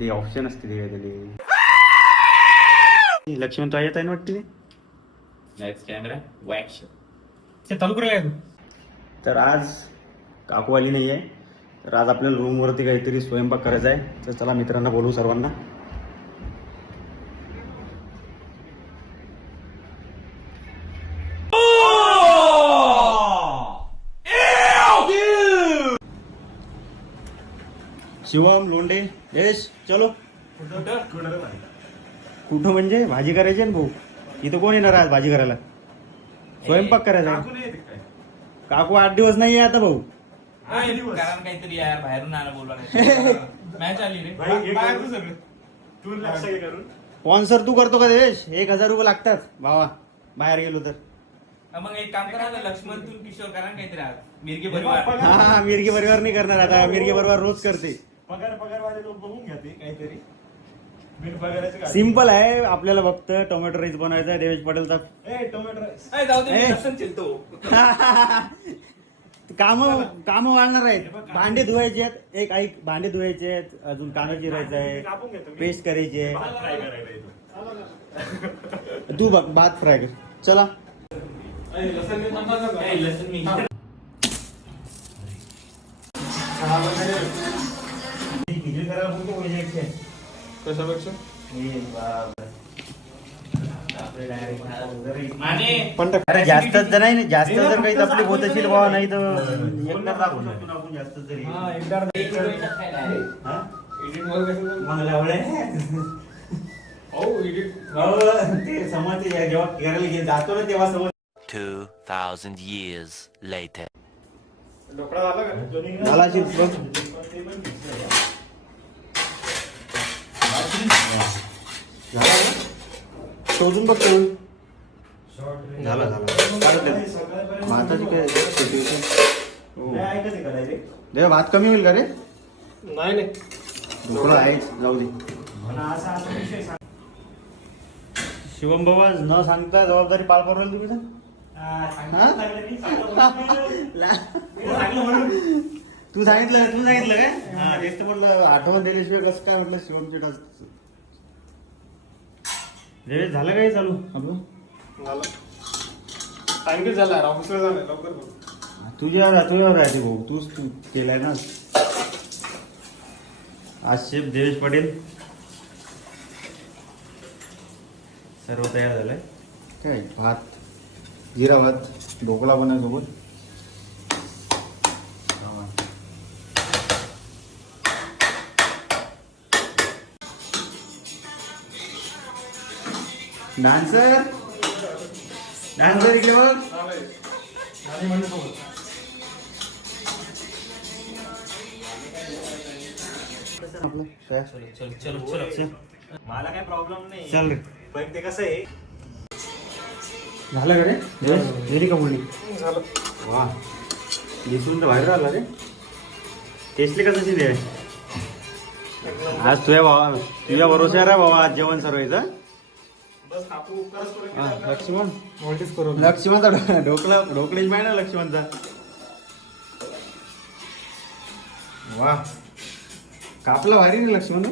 ते ऑप्शन असते ते काहीतरी. लक्ष्मण तो येत आहे ना वाटते. नेक्स्ट कॅमेरा वॅक्स चालू करूया. तर आज काकू आली नाही आहे, तर आज आपल्याला रूमवरती काहीतरी स्वयंपाक करायचा आहे. तर चला मित्रांना बोलू सर्वांना. शिवम लोंडे यश चलो. कुठं म्हणजे भाजी करायची ना भाऊ. इथं कोण येणार आज भाजी करायला? स्वयंपाक करायचा आहे. काकू 8 दिवस नाही आहे आता भाऊ. कारण काहीतरी यार बाहेरून आला बोलवा मॅच आली रे. स्पॉन्सर तू करतो का यश? 1000 रुपये लागतात भावा बाहेर गेलो तर. मग एक काम करा ना, लक्ष्मण तू किशोर करा काहीतरी आज मिरगी परिवार. हा मिरगी परिवार नाही करणार आता. मिरगी परिवार रोज करते. पगारवाले लोक बघून घ्या ते काहीतरी. सिंपल आहे. आपल्याला फक्त टोमॅटो राईस बनवायचा आहे देवेश पटेलचा. Tomato rice. जाऊ दे लसूण चिरतो. काम वाढणार आहेत. भांडे धुवायचे आहेत. एक ऐक भांडे धुवायचे आहेत. अजून कांदा चिरायचा आहे. पेस्ट करायची आहे. तू बघ भात फ्राय कर. चला लसूण मी कशापेक्षा पण जास्त जर नाही, जास्त जर काही तकलीफ होत असेल बाबा नाही तर एकदा दाखवू शकतो ना आपण जास्त तरी. ते समजते जेव्हा केरळ जातो ना तेव्हा समज. 2000 years later. झाला असेल बघ. शोधून बघ शोधून. झाला भाताची काय दे. भात कमी होईल का रे? नाही ढोकळा आहेच जाऊ दे. शिवम बाबा न सांगता जबाबदारी पार करू तुम्ही. तू सांगितलं काय? हा तेच तर म्हटलं. आठवण दिल्याशिवाय कसं काय म्हटलं शिवमचे टास्क. झालं काय चालू आपलं? टाइम झाला ऑफिसला झालं लवकर बघ. तुझ्यावर राहते भाऊ. तू केलाय ना आज. शेफ देवेश पटेल सर्व तयार झालंय. काय भात, जिरा भात, ढोकळा बनवायसोबत. डान्सर इकडे बघ. मला काय प्रॉब्लेम नाही. चल रे. पण ते कसं आहे. झालं का रे? गेली का मुली? झालं. वा दिसून तर बाहेर आला रे. टेस्टली कसं दे आज तुझ्या भरोश्यावर आहे बाबा. आज जेवण सर्व इथं. बस कापू उपकारच करून लक्ष्मण नोटीस करू. लक्ष्मणचा ढोकळेच पाहिजे ना लक्ष्मणचा. वा कापला भारी ना लक्ष्मण.